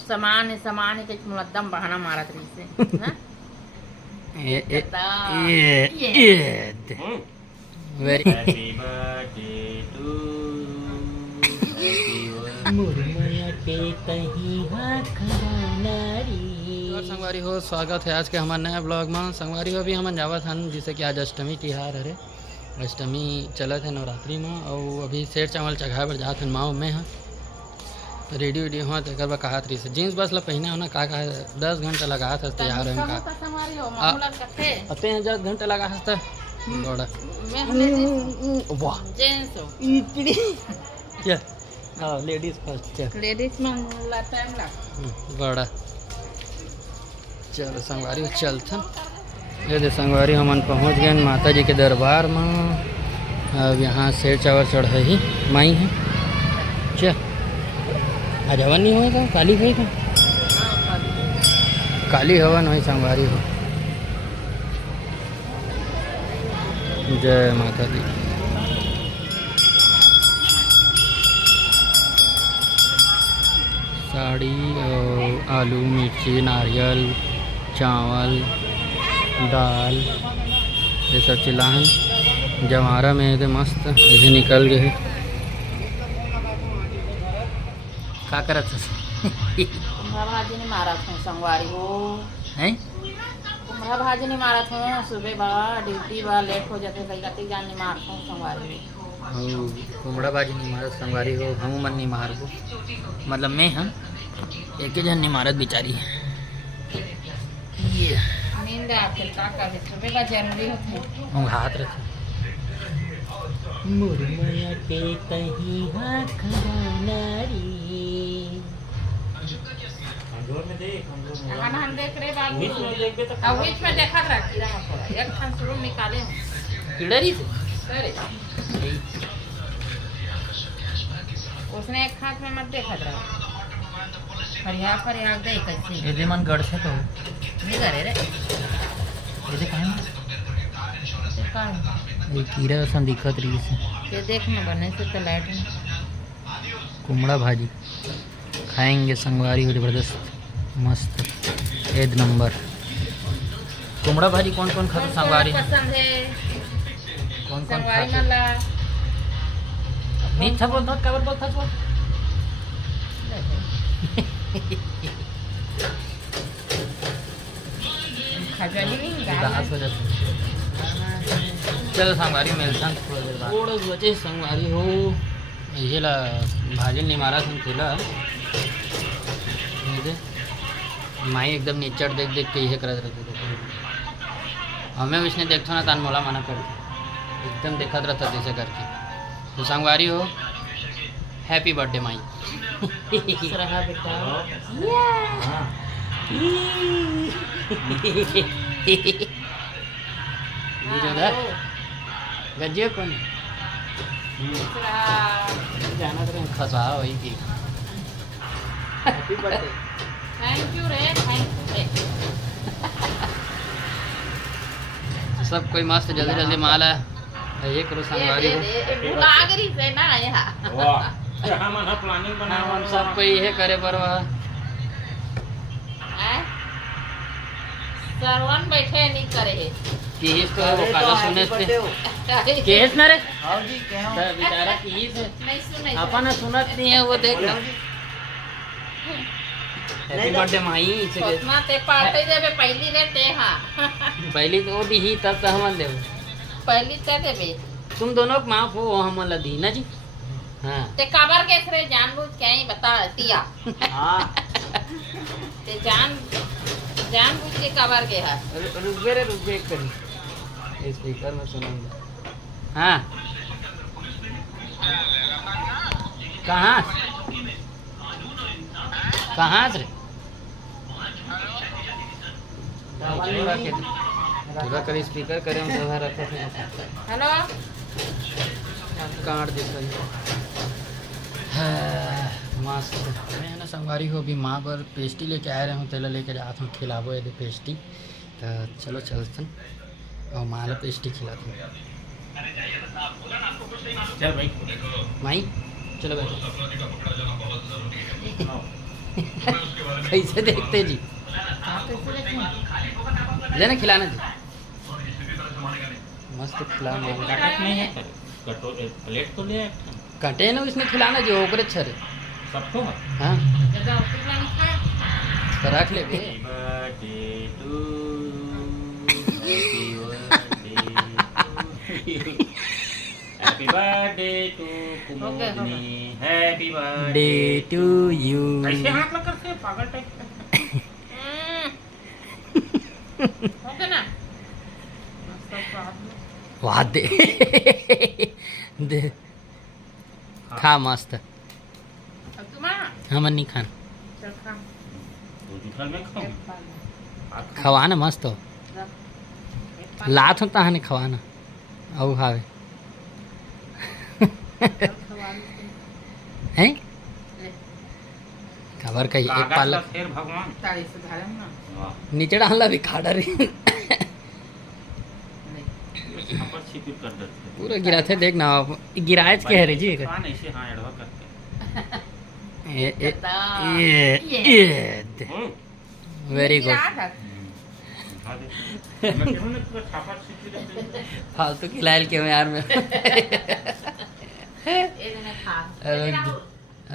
सामान है के मुलद्दम बहाना मारत रही से हां वेरी हैप्पी बर्थडे टू संगवारी हो स्वागत है आज के हमारे नया ब्लॉग में। संगवारी हो भी हम जावत हन जिसे कि आज अष्टमी तिहार हरे। अष्टमी चलत है नवरात्रि में और अभी सेठ चावल चढ़ाए बर जात हन माँ में हाँ तो रेडी वेडी हुआ तो एक कहा रही से जीन्स बस ला पहने होना का 10 घंटा लगा था तैयार है का अते हैं 10 घंटा लगा था बड़ा वाह क्या हाँ लेडीज फर्स्ट क्या लेडीज में टाइम लग बड़ा चलो संगवारी चलते ये दे संगवारी हमन पहुँच गए माता जी के दरबार में। अब यहाँ सेठ चावल चढ़े ही माई है क्या आज हवन नहीं होगा काली हुई था काली हवन हुई संगवारी हो। जय माता दी। साड़ी और आलू मिर्ची नारियल चावल दाल ये सब चिल्लाहन जवारा में तो मस्त ये निकल गए का करत कुम्हरा भाजी नहीं मारा था संगवारी हो हैं कुम्हरा भाजी नहीं मारा था सुबह बा ड्यूटी बा लेट हो जाते कई कति जान नहीं मार था संगवारी कुमड़ा बाजी नहीं मारत संगवारी हो हम मन नहीं मार को मतलब मैं हम एक ही जन नहीं मारत बेचारी नींद आते का करे सुबह बा जरूरी होते हम हाथ रखे मुरमया के कहीं हाथ खनारी अंदर में देख खाना हम देख रहे बाबू अब बीच में देखा रहा कीड़ा मकोड़ा एक खान शुरू निकाले हम किड़री से अरे उसने एक हाथ में मत देखा रहा फरियाद दे कैसे ये मन गड़ से तो नहीं करे रे ये कहां का ये कीड़ा सन दिखत रही से ये देख न बने से तो लाइट में कुमड़ा भाजी खाएंगे संगवारी हो जबरदस्त मस्त एक नंबर। कुमड़ा भाजी कौन कौन खाता संगवारी पसंद है कौन कौन संगवारी खाता मला नहीं था बोलता कबर बोलता तो खजली नहीं उदास हो जाता चलो संगवारी मिलता थोड़ा बचे संगवारी हो ये ला भाजी नहीं मारा सुन थिला माई एकदम निचड़ देख देख के ये करत रहते हमें उसने देखो ना तान मोला मना कर एकदम देखत रहता जैसे करके तो संगवारी हो हैप्पी बर्थडे माई रहा बेटा गज्जे कौन जाना तो खसा वही की हैप्पी बर्थडे थैंक यू रे सब कोई मस्त जल्दी जल्दी माल है ये करो संगवारी हो लागरी से ना यहाँ वाह हम प्लानिंग बना हम सब कोई ये करे पर सरवन बैठे नहीं करे है केस तो है वो काला सुने से केस ना रे हां जी क्या बेचारा केस है नहीं सुने अपन सुनत नहीं है वो देख लो हैप्पी बर्थडे माई इसे सोचना ते पार्टी देबे पहली रे ते हां पहली तो दी ही तब तो हम देव पहली ते देबे तुम दोनों माफ हो हम ला दी ना जी हां ते काबर के रे जानबूझ के ही बता दिया हां ते जानबूझ के काबर के है रुक गए करी स्पीकर में सुनाऊंगा हां कहाँ से पूरा कर स्पीकर करे हम तो रखा हेलो काट दे मस्त मैं ना संगवारी हो भी माँ पर पेस्टी लेके आए रहे हूँ तेला लेके जाता हूँ खिलाबो ये पेस्टी तो चलो चलते और माँ ला पेस्टी खिलाते हैं चल भाई माई चलो बैठो कैसे देखते जी? हाँ, कैसे देखें? लेना खिलाना जी, मस्त खिला माल। काटत नहीं है कटोरे प्लेट तो ले आए थे। कटे ना इसने खिलाना जी, ओकरे छरे। सबको हाँ जगह होती प्लान खाए। तो रख ले बे। Happy birthday to happy birthday to Kumudini happy birthday day to you. कैसे हाथ लग करते पागल टाइप ओके ना? मस्त स्वाद में। वाह दे दे खा मस्त। अब तुम आ, हमन नहीं खान, चल खा। तो जूठल में खाऊं एक पाल में। हाथ खाऊं। खवाना मस्त हो। रख। एक पाल लात होता है खवाना और खावे चल खवा ली। हैं ले, खबर कही एक कागज पालक का शेर भगवान तारी से धारम ना। वाह नीचे डालना भी खा डरी ले, छापर छिपी कर देते पूरा गिरा थे देखना गिराज के है रे जी। कान ऐसे हाँ एडवा करके ये वेरी ये गुड। गिरा था। उठा दे मैं कहूं ना पूरा छापर छिपी रहते हैं। फालतू खिलायल के यार में ये देने खा।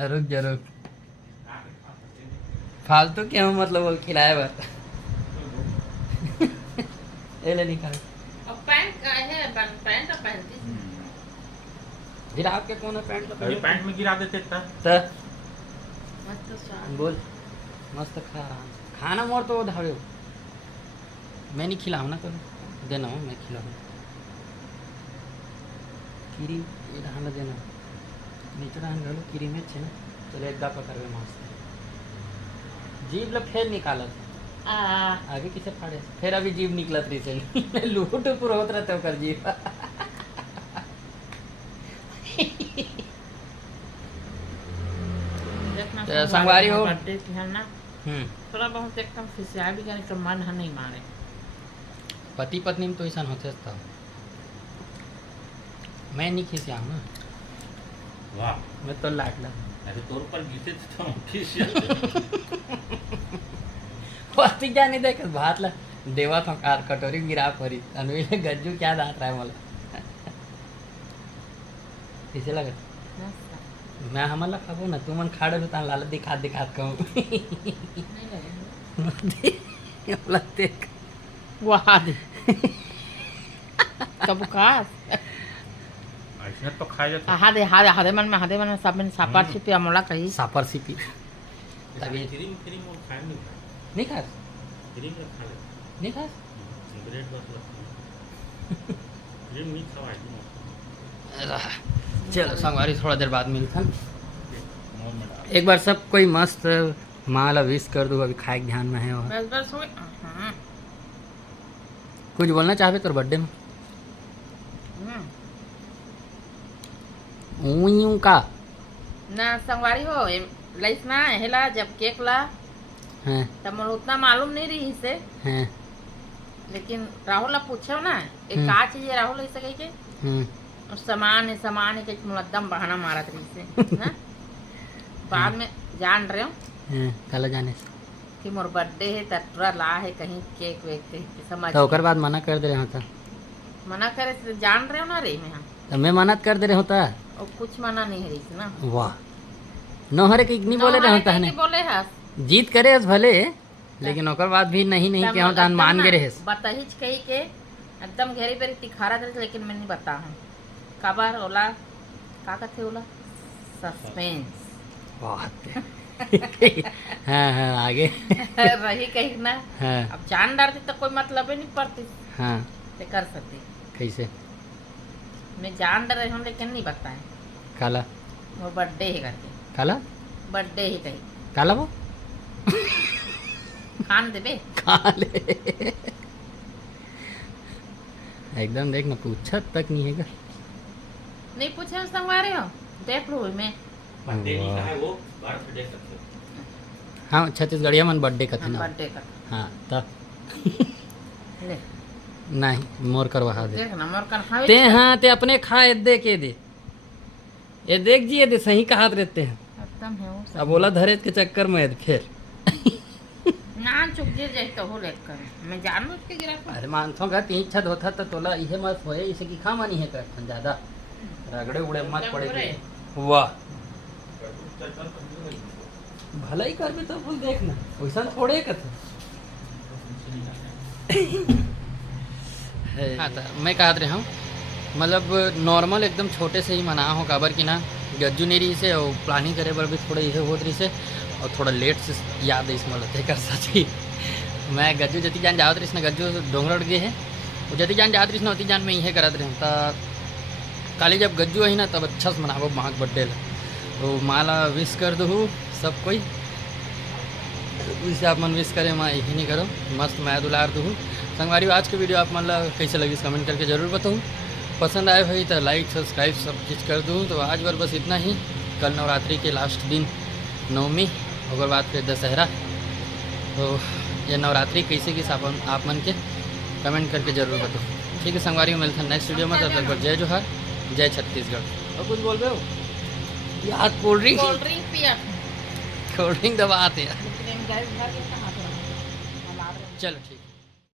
रुक जा रुक, फालतू के हम मतलब वो खिलाए बस ये ले नहीं खा। अब पैंट का है, पैंट तो पहनती थी। गिरा के कौन है पैंट का अभी पैंट में गिरा देते था तो मस्त स्वाद। बोल मस्त खा खाना मोर तो धावे हो। मैं नहीं खिलाऊँ ना कभी, देना हो मैं खिलाऊँ। कीरी ये रहना देना नीचे रहने घलो कीरी में छे ना चले एक पकड़ में मस्त जीभ लो फिर निकालत आगे किसे फाड़े फिर अभी जीभ निकलत रही से लूट पूरा होत रहते ओकर जीभ देखना तो संगवारी हो। बर्थडे की है ना, थोड़ा बहुत एकदम फिसिया भी जाने तो मन है नहीं मारे। पति पत्नी में तो ऐसा होते था। मैं नहीं खिसिया हूँ ना, वाह मैं तो लाडला अरे तोर पर गिरते थे तो खिस जाते पति क्या नहीं देख भात ला देवा था कार कटोरी में गिरा परी अनवीले गज्जू क्या दात रहा है मला इसे लगा मैं हमला खाबो ना तू मन खाड़े होता लाल दिखा कहूँ नहीं लगे देख वाह तब का ऐसे तो खाए जाते हादे मन में सब में सापर छिपी अमला कही सापर सिपी तभी फ्री में खाए नहीं नहीं खास फ्री में खा ले नहीं खास ब्रेड बस फ्री में नहीं खवाए चलो संगवारी थोड़ा देर बाद मिलता मोर में डाल एक बार सब कोई मस्त माला विश कर दो अभी खाए के ध्यान में है और बस बस हो कुछ बोलना चाहते तोर बर्थडे में ऊं का ना संगवारी हो लइस ना हेला जब केक ला हैं तब मोर उतना मालूम नहीं रही से, हैं लेकिन राहुल ला पूछो ना एक का चीज है राहुल ऐसे कही के और सामान है कि मोला एकदम बहाना मारत रही से ना बाद में जान रहे हो हैं कल जाने से कि मोर बर्थडे है तटरा ला है कहीं केक वेक के समझ तो ओकर बाद मना कर दे रहे होता मना करे से जान रहे हो ना रे मैं तो मैं मना कर दे रहे होता और कुछ मना नहीं है रही से ना वाह नौहरे के नहीं बोले रहे होता है बोले हस जीत करे हस भले लेकिन ओकर बाद भी नहीं के होता मान गे रहे बताहिच कही के एकदम घेरी बेरी तिखारा दे लेकिन मैं नहीं बता हूँ खबर ओला का कहते ओला सस्पेंस वाह हाँ हाँ आगे रही कहीं ना हाँ अब जान डालती तो कोई मतलब ही नहीं पड़ती हाँ ते कर सकती कैसे मैं जान डर रही हूँ लेकिन नहीं बताए काला वो बर्थडे है करके काला बर्थडे ही कही काला वो खान देबे काले एकदम देख ना पूछा तक नहीं है नहीं पूछे हम संगवारे हो देख लो मैं बर्थडे नहीं कहा वो बर्थडे करते हैं। हाँ छत्तीसगढ़िया मन बर्थडे का था ना बर्थडे का हाँ तब ले नहीं मोर करवा दे देख ना मोर कर हाँ ते हाँ ते अपने खा ये दे के दे ये देख जी ये दे सही कहा रहते हैं एकदम है वो सब। अब बोला धरे के चक्कर में फिर ना चुक गिर जाए तो हो लेकर मैं जान बुझ के गिरा था। अरे मानथों का तीन छत होता तो तोला इहे मत होए इसे की खा मानी है कर ज्यादा रगड़े उड़े मत पड़े थे। वाह भला ही कर भी तो फूल देखना वैसा थोड़े कथे। हाँ तो मैं कहा रहा हूँ मतलब नॉर्मल एकदम छोटे से ही मना हो काबर की ना गज्जू नहीं रही से और प्लानिंग करे पर भी थोड़ा यह होत रही से और थोड़ा लेट से याद है इसमें लते कर सची मैं गज्जू जति जान जावत रही ना गज्जू डोंगरड़ गए है वो जति जान जात रही ना उती जान में यह करत रहे तो काली जब गज्जू आई ना तब अच्छा से मनाबो माँ बर्थडे तो माला विश कर दू सब कोई उसे आप मन विश करें मैं यही नहीं करो मस्त मैं दुलार दूँ संगवारी आज की वीडियो आप मतलब कैसे लगी कमेंट करके ज़रूर बताऊँ पसंद आए भाई तो लाइक सब्सक्राइब सब चीज़ कर दूँ। तो आज बार बस इतना ही। कल नवरात्रि के लास्ट दिन नवमी और बाद फिर दशहरा तो ये नवरात्रि कैसे किस आप मन के कमेंट करके ज़रूर बताओ। ठीक है संगवारी में मिलता है नेक्स्ट वीडियो में। तब तक जय जोहार जय छत्तीसगढ़। और कुछ बोल रहे हो यार कोल्ड ड्रिंक पिया कोल्ड ड्रिंक दबा आते हैं गैस भर के कहाँ पे? चलो ठीक है।